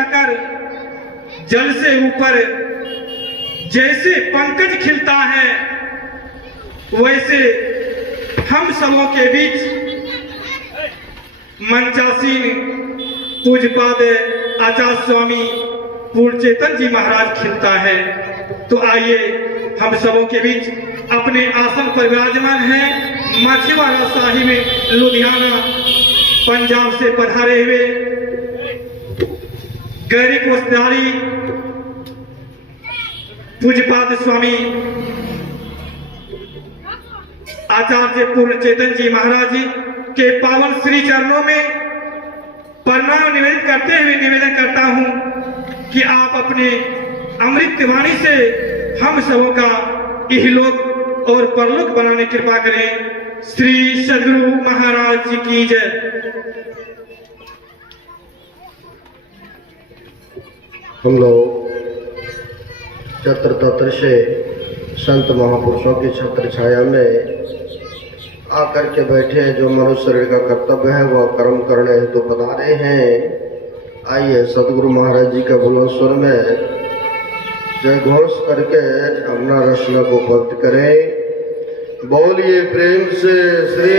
जाकर जल से ऊपर जैसे पंकज खिलता है, वैसे हम सबों के बीच मंचासीन पूज्यपाद आचार्य स्वामी पूर्ण चेतन जी महाराज खिलता है। तो आइए हम सबों के बीच अपने आसन पर विराजमान हैं माछीवाड़ा शाही में लुधियाना पंजाब से पधारे हुए गैरिक वस्त्रारी पूज्यपाद स्वामी आचार्य पूर्ण चेतन जी महाराज जी के पावन श्री चरणों में प्रणाम निवेदित करते हुए निवेदन करता हूं कि आप अपने अमृत वाणी से हम सबों का इहलोक और परलोक बनाने की कृपा करें। श्री सद्गुरु महाराज जी की जय। हम लोग छत्र तत्र से संत महापुरुषों की छत्र छाया में आकर के बैठे हैं। जो मनुष्य शरीर का कर्तव्य है वह कर्म करने हेतु बता रहे हैं। आइए सदगुरु महाराज जी का बुलंद स्वर में जय घोष करके अपना रचना को भक्त करें। बोलिए प्रेम से श्री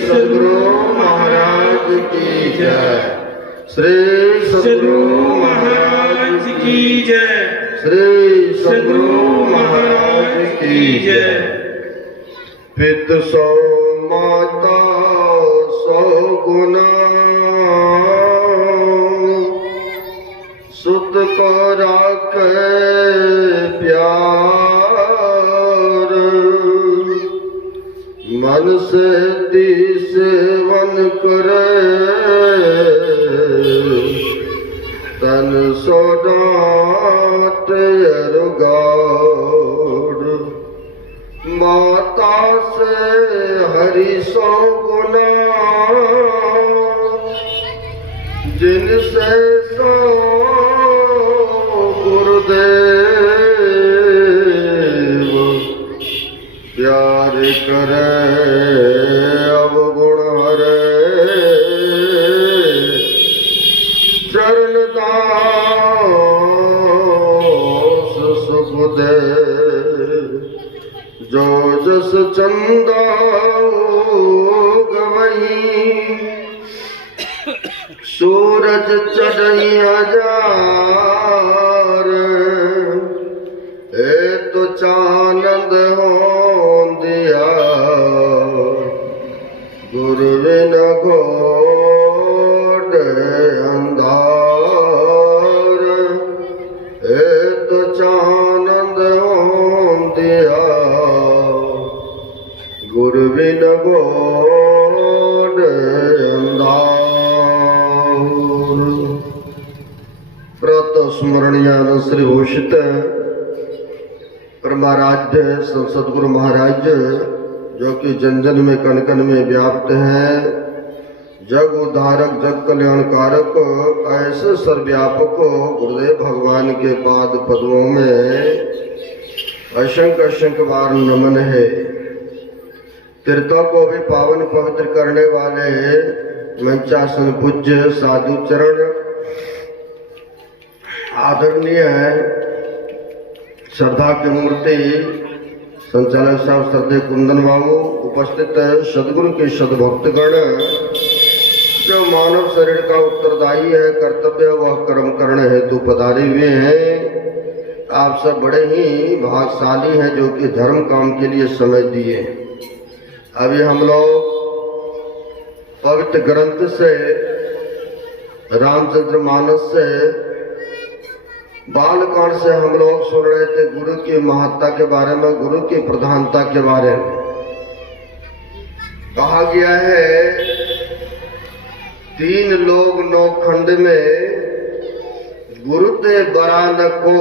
सदगुरु महाराज की जय। श्री सदगुरु महाराज की जय। श्री सदगुरु महाराज की जय। पित सौ माता सौ गुना, सुत को राखे प्यार, मन से सेवन करे, तन सो डांट अरुगाड़, माता से हरि सौ गुना, जिनसे सौ गुरुदेव प्यार करे, अवगुण हरे, चरण दास सुख दे, जो जस चंदा गवही, सूरज चढ़ई हजार, ए तो चानंद हो दिया, गुरु बिन घोट अंधार, ए तो चानंद हो दिया, गुरु बिन घोट अंधार। प्रत स्मरणीयान श्री भूषित परमाराध्य सदगुरु महाराज, जो कि जन जन में कण कण में व्याप्त हैं, जग उद्धारक जग कल्याणकारक, ऐसे सर्वव्यापक गुरुदेव भगवान के पाद पद्मों में असंख्य असंख्य बार नमन है। तीर्थों को भी पावन पवित्र करने वाले मंचासन पूज्य साधु चरण आदरणीय श्रद्धा की मूर्ति संचालक साहब श्रद्धे कुंदन बाबू, उपस्थित सदगुरु के सदभक्तगण, जो मानव शरीर का उत्तरदायी है, कर्तव्य वह कर्म करने हेतु पधारे हुए हैं। आप सब बड़े ही भाग्यशाली हैं जो कि धर्म काम के लिए समय दिए। अभी हम लोग पवित्र ग्रंथ से रामचंद्र मानस से बालकांड से हम लोग सुन रहे थे गुरु की महत्ता के बारे में, गुरु की प्रधानता के बारे में। कहा गया है 3 लोग 9 खंड में गुरु ते बरान को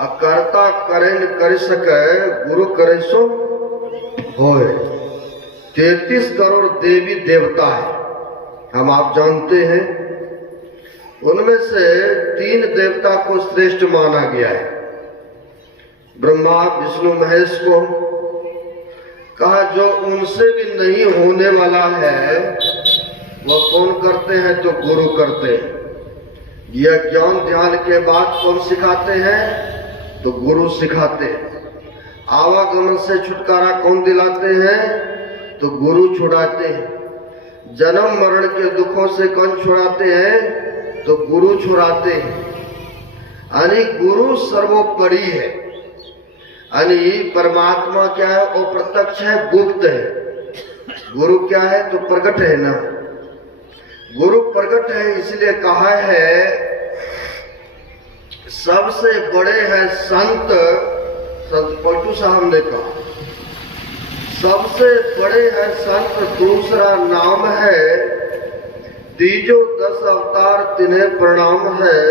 अकर्ता करे न कर सके, गुरु करे सो होए। 33 करोड़ देवी देवता है, हम आप जानते हैं। उनमें से 3 देवता को श्रेष्ठ माना गया है। ब्रह्मा विष्णु महेश को कहा जो उनसे भी नहीं होने वाला है वह कौन करते हैं, तो गुरु करते हैं। यह ज्ञान ध्यान के बाद कौन सिखाते हैं? तो गुरु सिखाते हैं। आवागमन से छुटकारा कौन दिलाते हैं? तो गुरु छुड़ाते हैं। जन्म मरण के दुखों से कौन छुड़ाते हैं? तो गुरु छुड़ाते हैं। यानी गुरु सर्वोपरि है। यानी परमात्मा क्या है? अप्रत्यक्ष है, गुप्त है। गुरु क्या है? तो प्रकट है ना। गुरु प्रकट है, इसलिए कहा है सबसे बड़े हैं संत पलटू साहब ने कहा, सबसे बड़े हैं संत, दूसरा नाम है तीजो 10 अवतार तिन्हें प्रणाम है,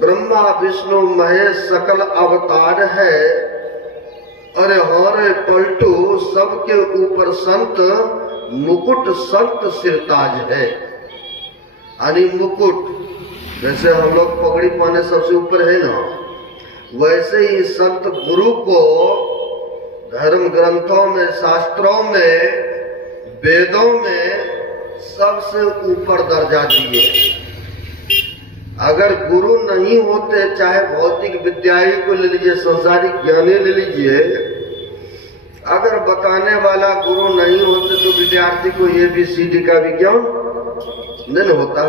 ब्रह्मा विष्णु महेश सकल अवतार है। अरे हरे पलटू, सबके ऊपर संत, मुकुट संत सिरताज है। यानी मुकुट, जैसे हम लोग पगड़ी पाने सबसे ऊपर है ना, वैसे ही संत गुरु को धर्म ग्रंथों में, शास्त्रों में, वेदों में सबसे ऊपर दर्जा दिए। अगर गुरु नहीं होते, चाहे भौतिक विद्याई को ले लीजिए, संसारिक ज्ञानी ले लीजिए, अगर बताने वाला गुरु नहीं होते तो विद्यार्थी को ABCD का विज्ञान नहीं होता।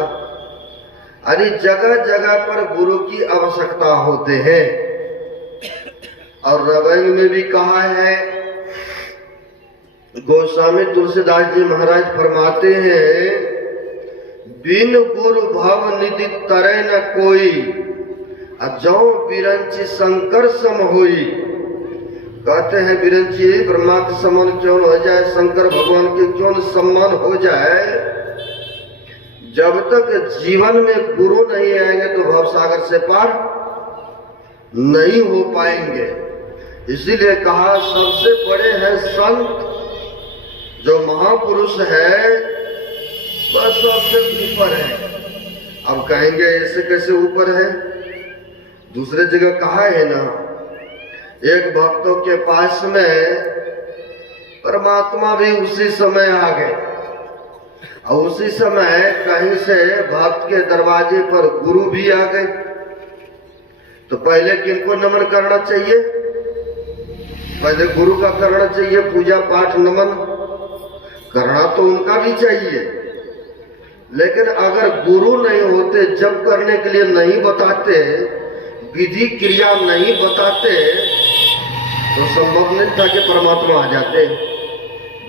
अरे जगह जगह पर गुरु की आवश्यकता होते हैं। और रामायण में भी कहा है, गोस्वामी तुलसीदास जी महाराज फरमाते हैं, बिन गुरु भव निधि तरे न कोई, जौ बिरंची शंकर सम होई। कहते हैं बिरंची ब्रह्मा के समान क्यों हो जाए, शंकर भगवान के क्यों सम्मान हो जाए। जब तक जीवन में गुरु नहीं आएंगे तो भवसागर से पार नहीं हो पाएंगे। इसीलिए कहा सबसे बड़े हैं संत, जो महापुरुष है बस सबसे ऊपर है। अब कहेंगे ऐसे कैसे ऊपर है? दूसरे जगह कहा है ना, एक भक्तों के पास में परमात्मा भी उसी समय आ गए, और उसी समय कहीं से भक्त के दरवाजे पर गुरु भी आ गए। तो पहले किनको नमन करना चाहिए? पहले गुरु का करना चाहिए, पूजा पाठ नमन करना तो उनका भी चाहिए। लेकिन अगर गुरु नहीं होते, जप करने के लिए नहीं बताते, विधि क्रिया नहीं बताते, तो संभव नहीं था कि परमात्मा आ जाते।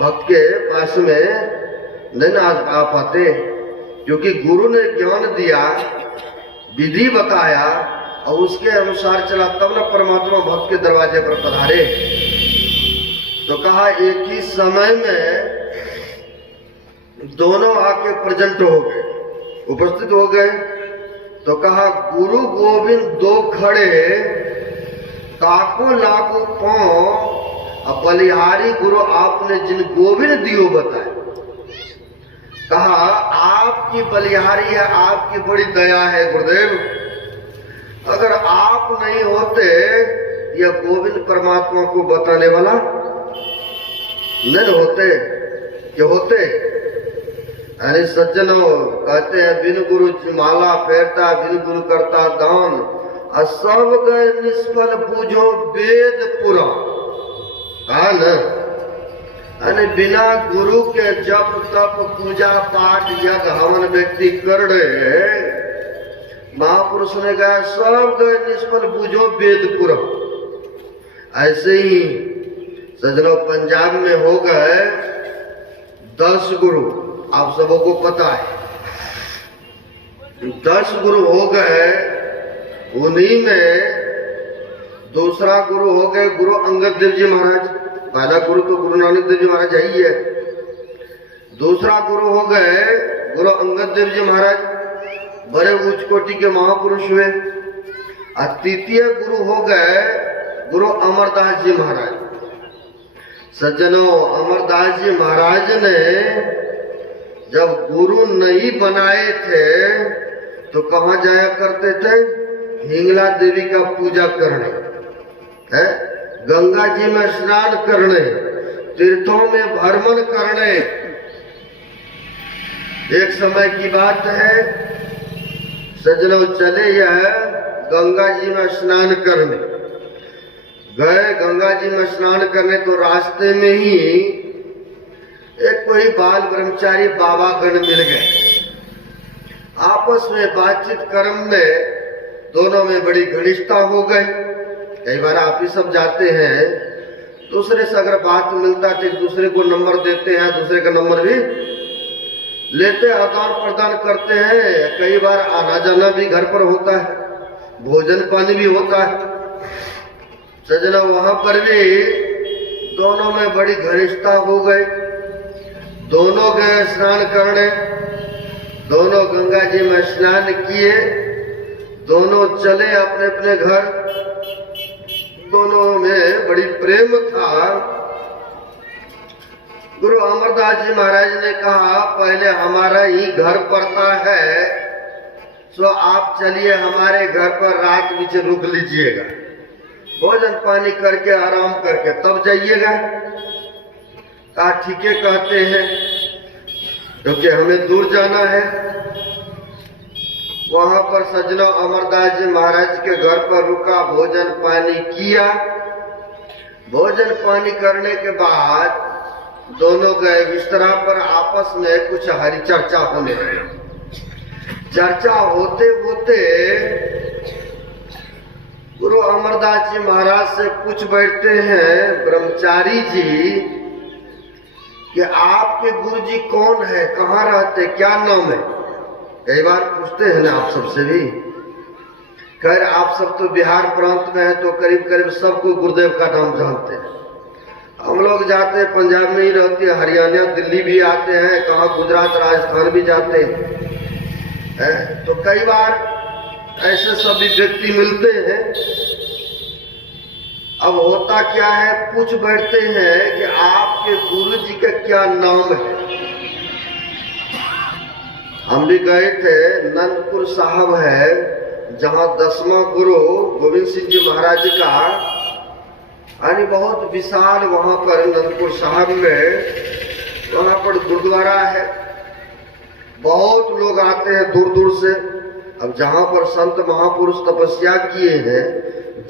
भक्त के पास में नहीं आ पाते, क्योंकि गुरु ने ज्ञान दिया, विधि बताया, और उसके अनुसार चला, तब ना परमात्मा भक्त के दरवाजे पर पधारे। तो कहा एक ही समय में दोनों आके प्रेजेंट हो गए, उपस्थित हो गए। तो कहा गुरु गोविंद दो खड़े, काको लागू पांव, बलिहारी गुरु आपने जिन गोविंद दियो बताए। कहा आपकी बलिहारी है, आपकी बड़ी दया है गुरुदेव। अगर आप नहीं होते, यह गोविंद परमात्मा को बताने वाला नहीं होते, क्या होते? यानी सज्जनों कहते हैं, बिन गुरु माला फेरता, बिन गुरु करता दान, और सब गए निष्फल पूजो वेद पुराण। हाँ न, यानी बिना गुरु के जप तप पूजा पाठ यज्ञ हवन व्यक्ति कर रहे, महापुरुष ने कहा सब गए निष्फल पूजो वेद पुराण। ऐसे ही सज्जनों पंजाब में हो गए 10 गुरु, आप सबों को पता है 10 गुरु हो गए। उन्हीं में दूसरा गुरु हो गए गुरु अंगद देव जी महाराज। पहला गुरु तो गुरु नानक देव जी महाराज ही है। दूसरा गुरु हो गए गुरु अंगद देव जी महाराज, बड़े उच्च कोटि के महापुरुष हुए। और तृतीय गुरु हो गए गुरु अमरदास जी महाराज। सज्जनों, अमरदास जी महाराज ने जब गुरु नहीं बनाए थे तो कहाँ जाया करते थे? हिंगला देवी का पूजा करने, है गंगा जी में स्नान करने, तीर्थों में भ्रमण करने। एक समय की बात है, सजनों चले यह गंगा जी में स्नान करने गए। गंगा जी में स्नान करने तो रास्ते में ही एक कोई बाल ब्रह्मचारी बाबा गण मिल गए। आपस में बातचीत क्रम में दोनों में बड़ी घनिष्ठता हो गई। कई बार आप ही सब जाते हैं, दूसरे से अगर बात मिलता है तो एक दूसरे को नंबर देते हैं, दूसरे का नंबर भी लेते, आदान प्रदान करते हैं। कई बार आना जाना भी घर पर होता है, भोजन पानी भी होता है। सजना वहां पर भी दोनों में बड़ी घनिष्ठता हो गई। दोनों गए स्नान करने, दोनों गंगा जी में स्नान किए, दोनों चले अपने अपने घर। दोनों में बड़ी प्रेम था। गुरु अमरदास जी महाराज ने कहा पहले हमारा ही घर पड़ता है, तो आप चलिए हमारे घर पर रात बीच रुक लीजिएगा, भोजन पानी करके आराम करके तब जाइएगा। कहा ठीक है कहते हैं, क्योंकि हमें दूर जाना है। वहां पर सज्जनों अमरदास जी महाराज के घर पर रुका, भोजन पानी किया। भोजन पानी करने के बाद दोनों गए बिस्तरा पर। आपस में कुछ हरी चर्चा होने लगी। चर्चा होते होते गुरु अमरदास जी महाराज से पूछ बैठते हैं ब्रह्मचारी जी कि आपके गुरु जी कौन है, कहाँ रहते, क्या नाम है। कई बार पूछते हैं ना आप सबसे भी। खैर आप सब तो बिहार प्रांत में है तो करीब करीब सबको गुरुदेव का नाम जानते हैं। हम लोग जाते हैं पंजाब में ही रहते हैं, हरियाणा दिल्ली भी आते हैं, कहाँ गुजरात राजस्थान भी जाते हैं। तो कई बार ऐसे सभी व्यक्ति मिलते हैं। अब होता क्या है, पूछ बैठते हैं कि आपके गुरु जी का क्या नाम है। हम भी गए थे, नंदपुर साहब है जहाँ 10वां गुरु गोविंद सिंह जी महाराज का यानी बहुत विशाल वहां पर नंदपुर साहब में वहां पर गुरुद्वारा है। बहुत लोग आते हैं दूर दूर से। अब जहां पर संत महापुरुष तपस्या किए हैं,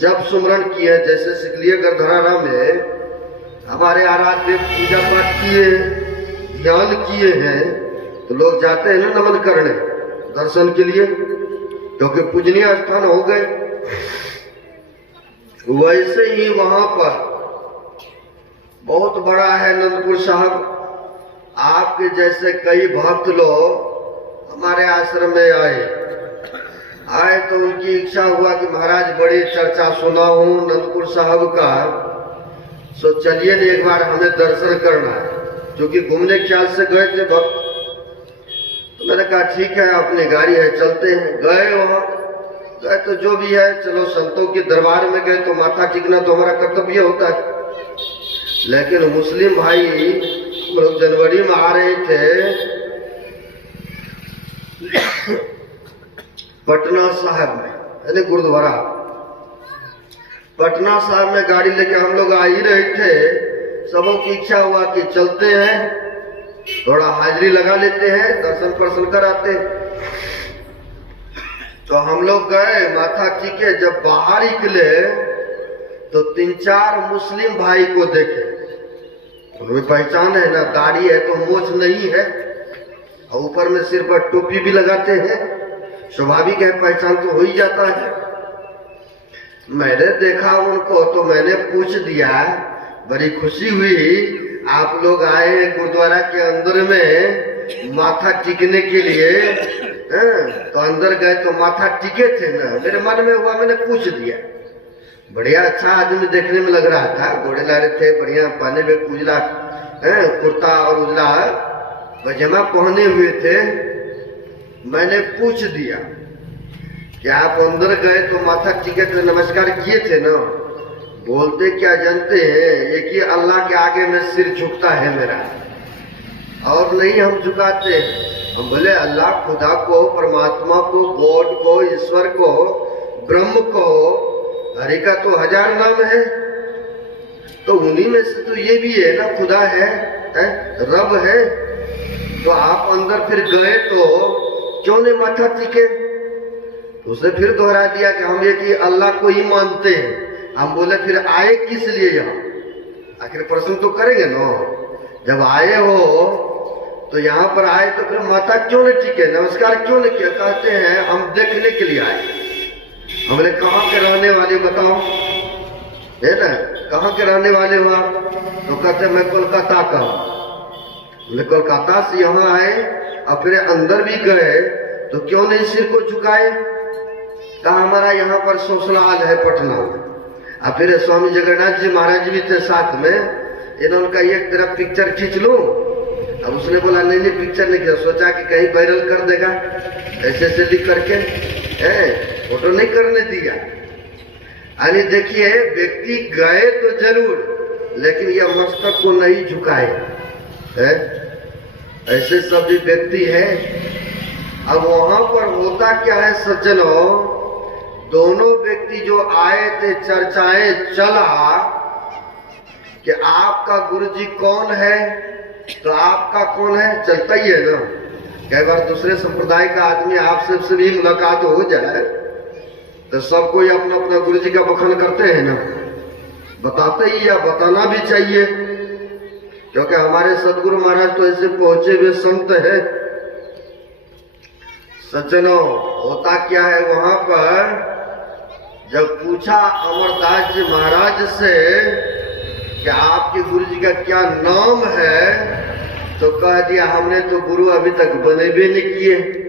जब सुमरण किए हैं, जैसे सिकलिया गरधरारा में हमारे आराध्य पूजा पाठ किए, ध्यान किए हैं, तो लोग जाते हैं ना नमन करने दर्शन के लिए, क्योंकि पूजनीय स्थान हो गए। वैसे ही वहां पर बहुत बड़ा है नंदपुर साहब। आपके जैसे कई भक्त लोग हमारे आश्रम में आए तो उनकी इच्छा हुआ कि महाराज बड़ी चर्चा सुना हूं नंदपुर साहब का, सो चलिए न एक बार हमें दर्शन करना है। क्योंकि घूमने ख्याल से गए थे भक्त, तो मैंने कहा ठीक है अपनी गाड़ी है चलते हैं। गए वहां गए तो जो भी है, चलो संतों के दरबार में गए तो माथा टेकना तो हमारा कर्तव्य होता है। लेकिन मुस्लिम भाई लोग जनवरी में आ रहे थे पटना साहब में, यानी गुरुद्वारा पटना साहब में गाड़ी लेके हम लोग आ ही रहे थे। सबों की इच्छा हुआ कि चलते हैं, थोड़ा हाजिरी लगा लेते हैं, दर्शन पर्शन कराते हैं। तो हम लोग गए, माथा टीके, जब बाहर निकले तो 3-4 मुस्लिम भाई को देखे। उनमें पहचान है ना, दाढ़ी है तो मोछ नहीं है, और ऊपर में सिर पर टोपी भी लगाते हैं, स्वाभाविक है पहचान तो हो ही जाता है। मैंने देखा उनको तो मैंने पूछ दिया, बड़ी खुशी हुई आप लोग आए हैं गुरुद्वारा के अंदर में माथा टिकने के लिए। तो अंदर गए तो माथा टिके थे ना, मेरे मन में हुआ, मैंने पूछ दिया। बढ़िया अच्छा आदमी देखने में लग रहा था, घोड़े लारे थे, बढ़िया पाने में उजला कुर्ता और उजला पजामा पहने हुए थे। मैंने पूछ दिया कि आप अंदर गए तो माथा टिके थे, नमस्कार किए थे ना। बोलते क्या जानते हैं, एक ही अल्लाह के आगे में सिर झुकता है मेरा, और नहीं हम झुकाते। हम बोले अल्लाह खुदा को, परमात्मा को, गॉड को, ईश्वर को, ब्रह्म को, हरि का तो 1000 नाम है, तो उन्हीं में से तो ये भी है ना, खुदा है, रब है। तो आप अंदर फिर गए तो क्यों नहीं माथा टीके? तो उसने फिर दोहरा दिया कि हम ये कि अल्लाह को ही मानते हैं। हम बोले फिर आए किस लिए यहाँ? आखिर प्रश्न तो करेंगे ना, जब आए हो तो यहाँ पर आए तो फिर माथा क्यों नहीं टिके, नमस्कार क्यों नहीं किया? कहते हैं हम देखने के लिए आए। हमने कहाँ के रहने वाले बताओ, है ना, कहाँ के रहने वाले हो आप? तो कहते मैं कोलकाता का हूँ। मैं कोलकाता से यहाँ आए और फिर अंदर भी गए तो क्यों नहीं सिर को झुकाए? कहा हमारा यहाँ पर ससुराल है पटना में। और फिर स्वामी जगन्नाथ जी महाराज भी थे साथ में, इन्होंने कहा एक तरफ पिक्चर खींच लूं। अब उसने बोला नहीं नहीं पिक्चर नहीं किया, सोचा कि कहीं वायरल कर देगा ऐसे ऐसे लिख करके, फोटो नहीं करने दिया। अरे देखिए व्यक्ति गए तो जरूर, लेकिन यह मस्तक को नहीं झुकाए है? ऐसे सब भी व्यक्ति है। अब वहां पर होता क्या है सज्जनों, दोनों व्यक्ति जो आए थे चर्चाएं चला कि आपका गुरुजी कौन है, तो आपका कौन है चलता ही है ना। कई बार दूसरे संप्रदाय का आदमी आपसे भी मुलाकात हो जाए तो सब कोई अपना अपना गुरुजी का बखान करते हैं ना, बताते ही या बताना भी चाहिए, क्योंकि हमारे सदगुरु महाराज तो ऐसे पहुंचे हुए संत है। सज्जनों होता क्या है, वहां पर जब पूछा अमरदास जी महाराज से कि आपके गुरु जी का क्या नाम है, तो कह दिया हमने तो गुरु अभी तक बने भी नहीं किए।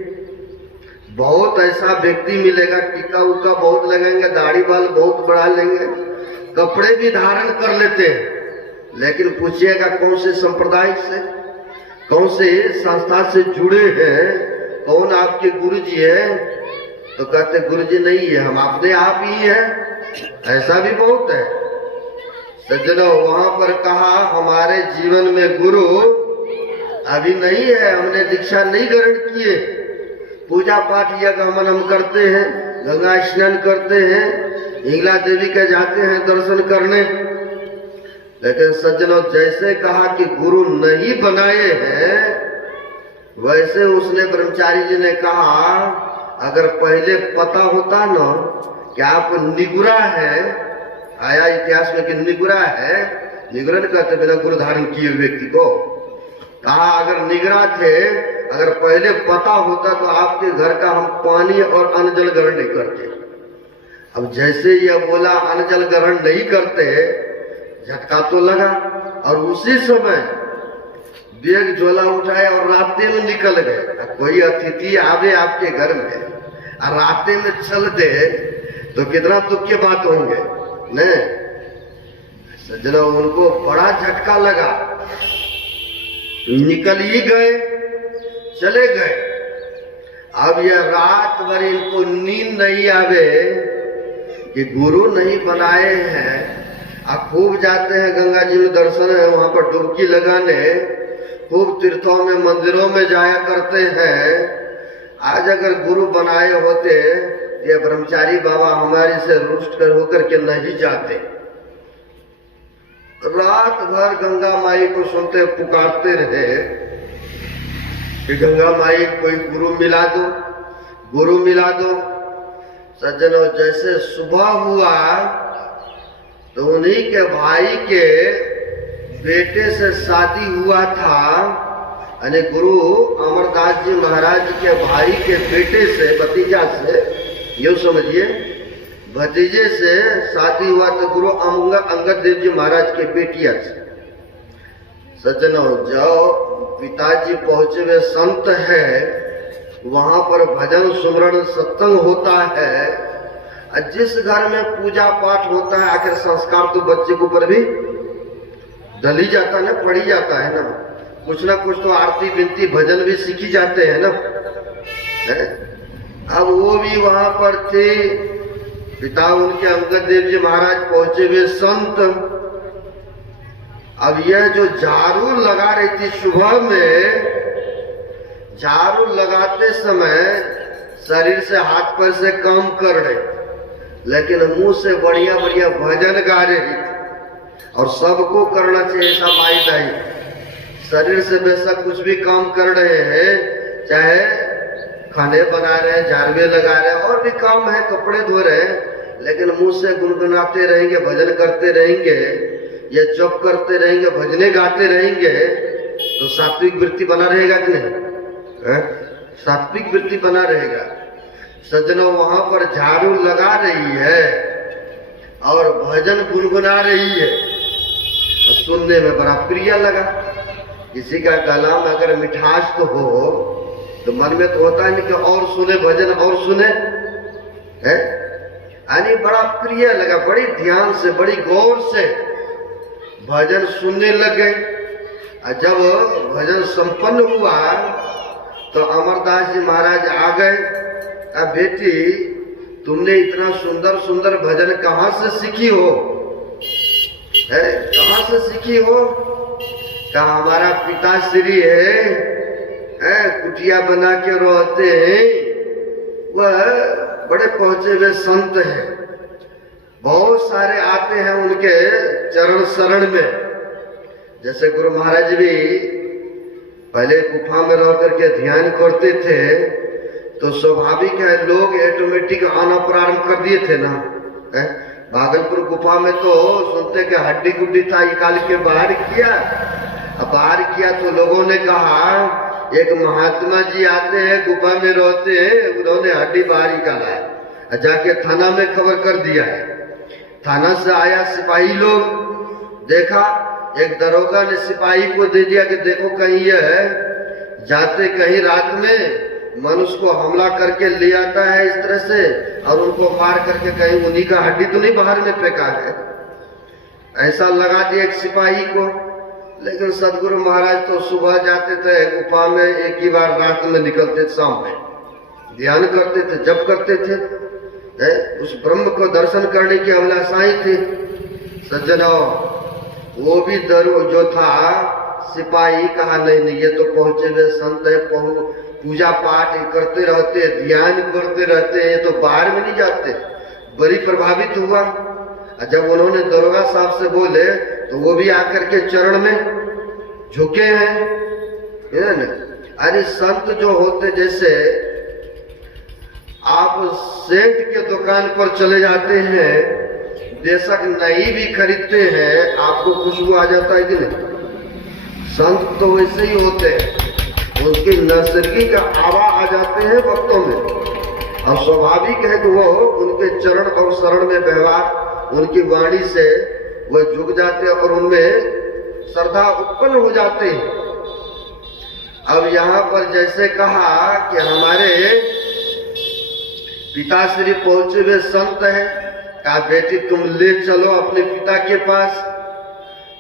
बहुत ऐसा व्यक्ति मिलेगा टीका उका बहुत लगेंगे, दाढ़ी बाल बहुत बढ़ा लेंगे, कपड़े भी धारण कर लेते हैं, लेकिन पूछिएगा कौन से संप्रदाय से, कौन से संस्था से जुड़े हैं, कौन आपके गुरु जी है, तो कहते गुरु जी नहीं है, हम अपने आप ही हैं। ऐसा भी बहुत है सज्जनों। वहां पर कहा हमारे जीवन में गुरु अभी नहीं है, हमने दीक्षा नहीं ग्रहण किए, पूजा पाठ यज्ञ हवन हम करते हैं, गंगा स्नान करते हैं, इंगला देवी के जाते हैं दर्शन करने। लेकिन सज्जनों जैसे कहा कि गुरु नहीं बनाए हैं, वैसे उसने ब्रह्मचारी जी ने कहा अगर पहले पता होता ना कि आप निगुरा है, आया इतिहास में कि निगुरा है, निगुरन कहते बिना गुरु धारण किए व्यक्ति को, कहा अगर निगरा थे, अगर पहले पता होता तो आपके घर का हम पानी और अन्न जल ग्रहण नहीं करते। अब जैसे यह बोला अन्न जल ग्रहण नहीं करते, झटका तो लगा, और उसी समय बेग झोला उठाए और रास्ते में निकल गए। कोई अतिथि आवे आपके घर में और रास्ते में चल दे तो कितना दुख की बात होंगे न सज्जनों। उनको बड़ा झटका लगा, निकल ही गए, चले गए। अब यह रात भर इनको नींद नहीं आवे कि गुरु नहीं बनाए हैं। अब खूब जाते हैं गंगा जी में दर्शन है, वहां पर डुबकी लगाने, खूब तीर्थों में मंदिरों में जाया करते हैं। आज अगर गुरु बनाए होते ये ब्रह्मचारी बाबा हमारे से रुष्ट कर होकर के नहीं जाते। रात भर गंगा माई को सुनते पुकारते रहे कि गंगा माई कोई गुरु मिला दो, गुरु मिला दो। सज्जनों जैसे सुबह हुआ तो उन्हीं के भाई के बेटे से शादी हुआ था, यानी गुरु अमरदास जी महाराज के भाई के बेटे से, भतीजा से, यूं समझिए भतीजे से शादी हुआ तो गुरु अंगद देव जी महाराज के बेटिया से। सज्जनों जो पिताजी पहुंचे हुए संत है, वहां पर भजन सुमरण सत्संग होता है। जिस घर में पूजा पाठ होता है आखिर संस्कार तो बच्चे के ऊपर भी डली जाता है ना, पड़ी जाता है ना, कुछ ना कुछ तो आरती विनती भजन भी सीखी जाते हैं ना है? अब वो भी वहां पर थे, पिता उनके अंगद देव जी महाराज पहुंचे हुए संत। अब यह जो झाड़ू लगा रही थी सुबह में, झाड़ू लगाते समय शरीर से हाथ पैर से काम कर रहे, लेकिन मुंह से बढ़िया बढ़िया भजन गा रही थी। और सबको करना चाहिए ऐसा मायदा ही। शरीर से बेशक कुछ भी काम कर रहे हैं, चाहे खाने बना रहे हैं, झाड़वे लगा रहे हैं, और भी काम है, कपड़े धो रहे हैं, लेकिन मुंह से गुनगुनाते रहेंगे, भजन करते रहेंगे, या जप करते रहेंगे, भजने गाते रहेंगे, तो सात्विक वृत्ति बना रहेगा कि नहीं? सात्विक वृत्ति बना रहेगा। सज्जनों, वहां पर झाड़ू लगा रही है और भजन गुनगुना रही है, सुनने में बड़ा प्रिय लगा। किसी का गला में अगर मिठास तो हो, तो मन में तो होता है नहीं कि और सुने भजन, और सुने, है यानी बड़ा प्रिय लगा, बड़ी ध्यान से, बड़ी गौर से भजन सुनने लगे। और जब भजन संपन्न हुआ तो अमरदास जी महाराज आ गए। अब बेटी, तुमने इतना सुंदर सुंदर भजन कहाँ से सीखी हो? है, कहाँ से सीखी हो? कहा हमारा पिताश्री है, कुटिया बना के रहते हैं, वह बड़े पहुंचे हुए संत हैं, बहुत सारे आते हैं उनके चरण शरण में। जैसे गुरु महाराज भी पहले गुफा में रह करके ध्यान करते थे, तो स्वाभाविक है लोग ऑटोमेटिक आना प्रारंभ कर दिए थे ना। भागलपुर गुफा में तो सुनते कि हड्डी गुड्डी था, निकाल के बाहर किया। अब बाहर किया तो लोगों ने कहा एक महात्मा जी आते हैं, गुफा में रहते हैं, उन्होंने हड्डी बाहर निकाला है। जाके थाना में खबर कर दिया है। थाना से आया सिपाही लोग, देखा, एक दरोगा ने सिपाही को दे दिया कि देखो कहीं यह जाते कहीं रात में मनुष्य को हमला करके ले आता है इस तरह से, और उनको मार करके कहीं उन्हीं का हड्डी तो नहीं बाहर में फेंका है। ऐसा लगा दिया एक सिपाही को। लेकिन सदगुरु महाराज तो सुबह जाते थे गुफा में, एक ही बार रात में निकलते, शाम में ध्यान करते थे, जप करते थे, उस ब्रह्म को दर्शन करने की अभिलाषाएं थी। सज्जनों, वो भी दरो जो था सिपाही, कहा नहीं ये तो पहुंचे हुए संत है, पूजा पाठ करते रहते, ध्यान करते रहते हैं, तो बाहर में नहीं जाते। बड़ी प्रभावित हुआ। जब उन्होंने दरोगा साहब से बोले तो वो भी आकर के चरण में झुके हैं। अरे संत जो होते, जैसे आप सेंट के दुकान पर चले जाते हैं, बेशक नहीं भी खरीदते हैं, आपको खुशबू आ जाता है कि नहीं? संत तो वैसे ही होते हैं, उनकी नैसर्गिक हवा आ जाते हैं भक्तों में, और स्वाभाविक है कि वो उनके चरण और शरण में व्यवहार, उनकी वाणी से वह झुक जाते हैं और उनमें श्रद्धा उत्पन्न हो जाते हैं। अब यहाँ पर जैसे कहा कि हमारे पिताश्री पहुंचे हुए संत हैं, कहा बेटी तुम ले चलो अपने पिता के पास।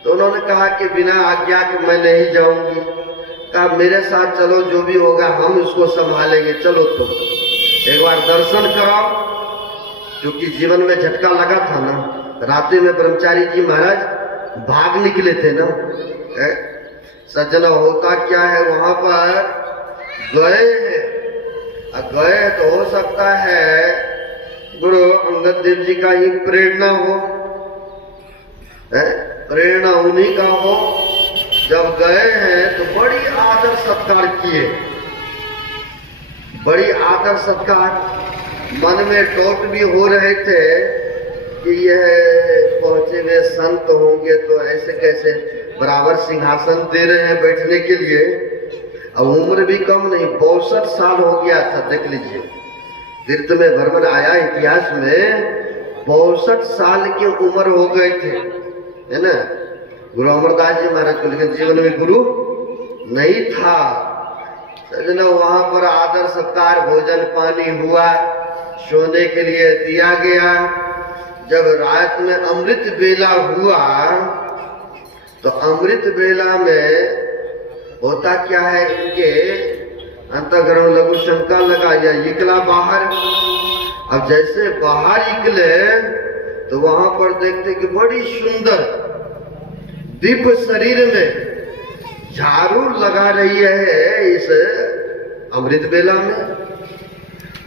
तो उन्होंने कहा कि बिना आज्ञा के मैं नहीं जाऊंगी। कहा मेरे साथ चलो, जो भी होगा हम उसको संभालेंगे, चलो तुम एक बार दर्शन कराओ। क्योंकि जीवन में झटका लगा था ना, रात्रि में ब्रह्मचारी जी महाराज भाग निकले थे ना। सज्जन, होता क्या है, वहां पर गए हैं, गए तो हो सकता है गुरु अंगद देव जी का ही प्रेरणा हो, प्रेरणा उन्हीं का हो। जब गए हैं तो बड़ी आदर सत्कार किए, बड़ी आदर सत्कार। मन में डाउट भी हो रहे थे कि यह पहुंचे हुए संत होंगे तो ऐसे कैसे बराबर सिंहासन दे रहे हैं बैठने के लिए। अब उम्र भी कम नहीं, 62 साल हो गया था। देख लीजिए, तीर्थ में भ्रमण आया इतिहास में, 62 साल की उम्र हो गए थे, है ना, गुरु अमरदास जी महाराज को। लेकिन जीवन में गुरु नहीं था। सजना, वहां पर आदर सत्कार, भोजन पानी हुआ, सोने के लिए दिया गया। जब रात में अमृत बेला हुआ तो अमृत बेला में होता क्या है, इनके अंतःकरण लघु शंका लगा या निकला बाहर। अब जैसे बाहर निकले तो वहां पर देखते कि बड़ी सुंदर दिव्य शरीर में झाड़ू लगा रही है इस अमृत बेला में।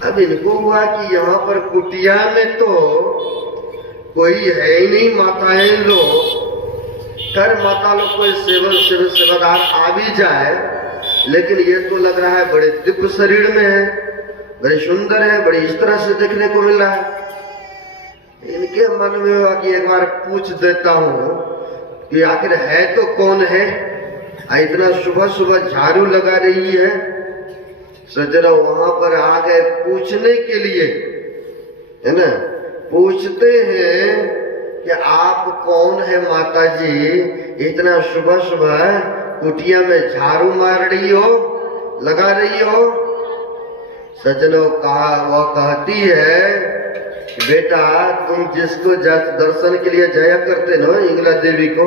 अब इनको हुआ कि यहाँ पर कुटिया में तो कोई है ही नहीं, माताएं लोग, कर माता लोग कोई सेवादार आ भी जाए, लेकिन ये तो लग रहा है बड़े दिव्य शरीर में है। बड़ी सुंदर है, बड़ी इस तरह से देखने को मिल रहा है। इनके मन में हुआ कि एक बार पूछ देता हूं कि आखिर है तो कौन है, इतना सुबह सुबह झाड़ू लगा रही है। सजरा वहां पर आ गए पूछने के लिए, है ना। पूछते हैं कि आप कौन है माता जी, इतना सुबह सुबह कुटिया में झाड़ू मार रही हो, लगा रही हो। सजनों कहा, वो कहती है बेटा तुम जिसको दर्शन के लिए जाया करते ना इंगला देवी को,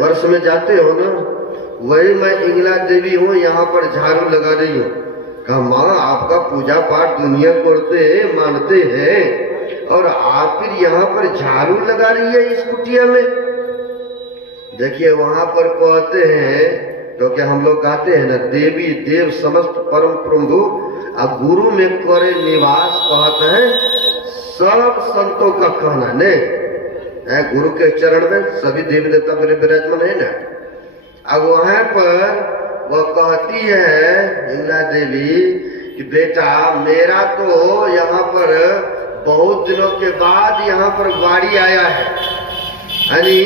वर्ष में जाते हो ना, वही मैं इंगला देवी हूँ, यहाँ पर झाड़ू लगा रही हूँ। कहा माँ आपका पूजा पाठ दुनिया करते हैं, मानते हैं, और आप फिर यहाँ पर झाड़ू लगा रही है इस कुटिया में। देखिए वहां पर कहते हैं, क्योंकि तो हम लोग गाते हैं ना, देवी देव समस्त परम प्रभु अब गुरु में करे निवास, कहते हैं सब संतों का कहना ने, गुरु के चरण में सभी देवी देवता मेरे विराजमान है ना। अब वहां पर वह कहती है इंगला देवी कि बेटा मेरा तो यहाँ पर बहुत दिनों के बाद यहाँ पर गाड़ी आया है, यानी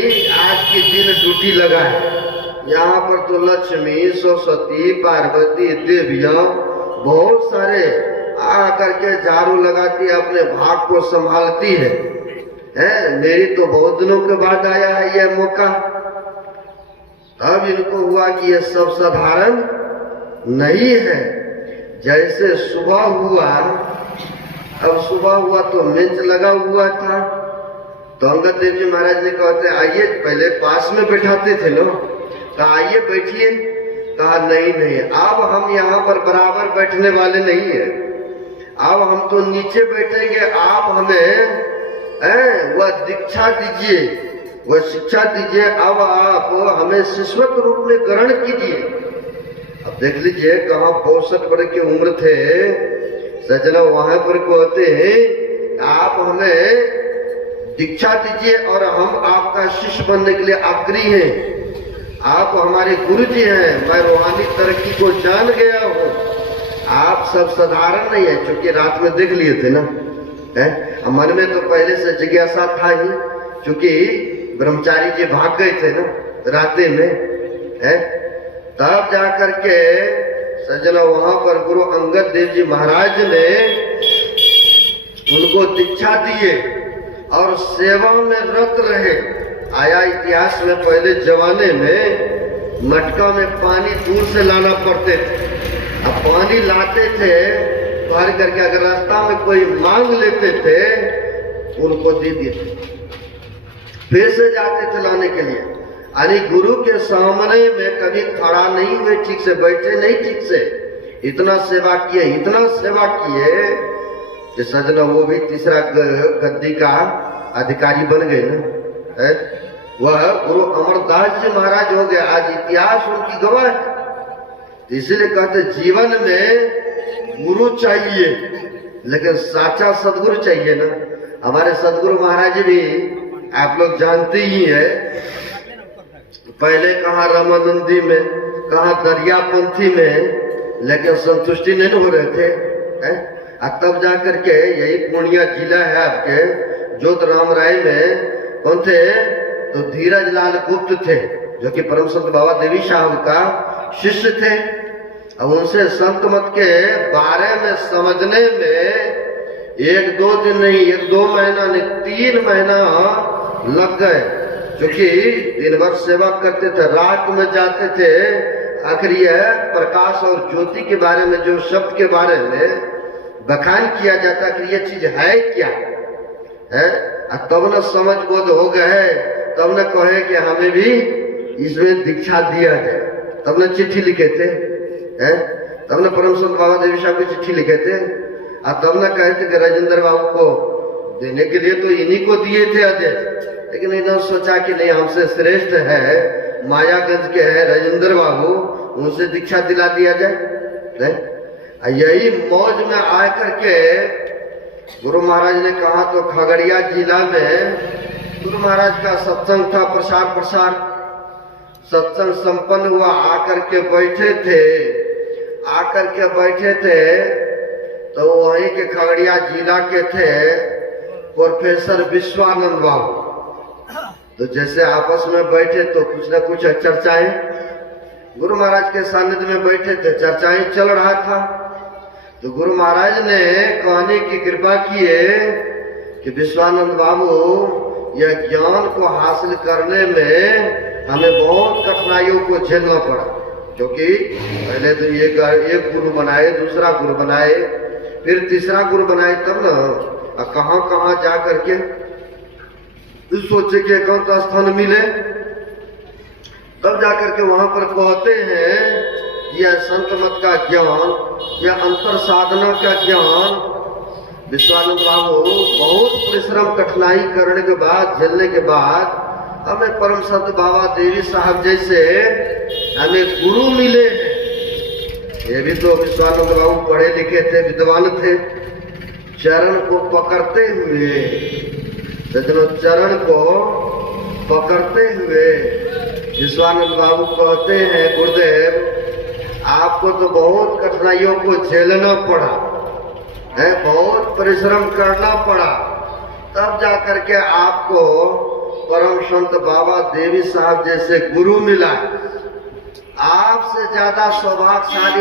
आज के दिन ड्यूटी लगा है। यहाँ पर तो लक्ष्मी सरस्वती पार्वती देवियां बहुत सारे आकर के झाड़ू लगाती है, अपने भाग को संभालती है। मेरी तो बहुत दिनों के बाद आया है यह मौका। अब इनको हुआ कि ये सब साधारण नहीं है। जैसे सुबह हुआ, अब सुबह हुआ तो मंच लगा हुआ था, तो अंगद देव जी महाराज ने कहते आइए, पहले पास में बैठाते थे लोग, कहा आइए बैठिए। कहा नहीं नहीं, अब हम यहाँ पर बराबर बैठने वाले नहीं है, अब हम तो नीचे बैठेंगे, आप हमें वह दीक्षा दीजिए, वह शिक्षा दीजिए, अब आप हमें शिष्यत्व रूप में ग्रहण कीजिए। अब देख लीजिए कहाँ 62 वर्ष की उम्र थे सजना, वहां पर कहते हैं आप हमें दीक्षा दीजिए और हम आपका शिष्य बनने के लिए आग्रही हैं, आप हमारे गुरु जी हैं, मैं रूहानी तरक्की को जान गया हूँ, आप सब साधारण नहीं है। क्योंकि रात में देख लिए थे ना, मन में तो पहले से जिज्ञासा था ही, क्योंकि ब्रह्मचारी जी भाग गए थे ना राते में, तब जाकर के सजना वहां पर गुरु अंगद देव जी महाराज ने उनको दीक्षा दिए और सेवा में रत रहे। आया इतिहास में पहले जमाने में मटका में पानी दूर से लाना पड़ते थे, अब पानी लाते थे भर करके, अगर रास्ता में कोई मांग लेते थे उनको दे देते, फिर से जाते थे लाने के लिए। यानी गुरु के सामने में कभी खड़ा नहीं हुए, ठीक से बैठे नहीं, ठीक से इतना सेवा किए, इतना सेवा किए कि सजना वो भी तीसरा गद्दी का अधिकारी बन गए ना, वह गुरु अमरदास जी महाराज हो गए। आज इतिहास उनकी गवाह है। इसीलिए कहते जीवन में गुरु चाहिए, लेकिन साचा सदगुरु चाहिए ना। हमारे सदगुरु महाराज भी आप लोग जानते ही है, पहले कहाँ रामानंदी में, कहाँ दरियापंथी में, लेकिन संतुष्टि नहीं हो रहे थे। तब जाकर के यही पूर्णिया जिला है आपके जोत राम राय में कौन थे, तो धीरज लाल गुप्त थे, जो कि परम संत बाबा देवी साहब का शिष्य थे। अब उनसे संत मत के बारे में समझने में 1-2 दिन नहीं, 1-2 महीना नहीं, 3 महीना लग गए, क्योंकि दिन भर सेवा करते थे, रात में जाते थे। आखिर यह प्रकाश और ज्योति के बारे में, जो शब्द के बारे में बखान किया जाता कि ये चीज है क्या है, तब न समझ बोध हो गए, तब न कहे कि हमें भी इसमें दीक्षा दिया जाए, तब न चिट्ठी लिखे थे, तब न परम संत बाबा देवी साहब की चिट्ठी लिखे थे, और तब न कहे थे कि राजेंद्र बाबू को देने के लिए तो इन्हीं को दिए थे आदेश, लेकिन इन्होंने सोचा कि नहीं, हमसे श्रेष्ठ है, मायागंज के है राजेंद्र बाबू, उनसे दीक्षा दिला दिया जाए। यही मौज में आकर के गुरु महाराज ने कहा, तो खगड़िया जिला में गुरु महाराज का सत्संग था, प्रसार सत्संग संपन्न हुआ। आकर के बैठे थे, तो वहीं के खगड़िया जिला के थे प्रोफेसर विश्वानंद बाबू। तो जैसे आपस में बैठे तो कुछ न कुछ चर्चाएं, गुरु महाराज के सानिध्य में बैठे थे, चर्चाएं चल रहा था। तो गुरु महाराज ने कहने की कृपा किए कि विश्वानंद बाबू, यह ज्ञान को हासिल करने में हमें बहुत कठिनाइयों को झेलना पड़ा, क्योंकि पहले तो एक गुरु बनाए, दूसरा गुरु बनाए, फिर तीसरा गुरु बनाए, तब न कहाँ कहाँ जा करके सोचे कि एकांत स्थान मिले, तब जाकर के वहां पर कहते हैं यह संत मत का ज्ञान, यह अंतर साधना का ज्ञान विश्वानंद बाबू बहुत परिश्रम कठिनाई करने के बाद, झेलने के बाद हमें परम संत बाबा देवी साहब जैसे हमें गुरु मिले हैं। ये भी तो विश्वानंद बाबू पढ़े लिखे थे, विद्वान थे। चरण को पकड़ते हुए, चरण को पकड़ते हुए विश्वानंद बाबू कहते हैं, गुरुदेव आपको तो बहुत कठिनाइयों को झेलना पड़ा है, बहुत परिश्रम करना पड़ा, तब जाकर के आपको परम संत बाबा देवी साहब जैसे गुरु मिला। आपसे ज्यादा सौभाग्यशाली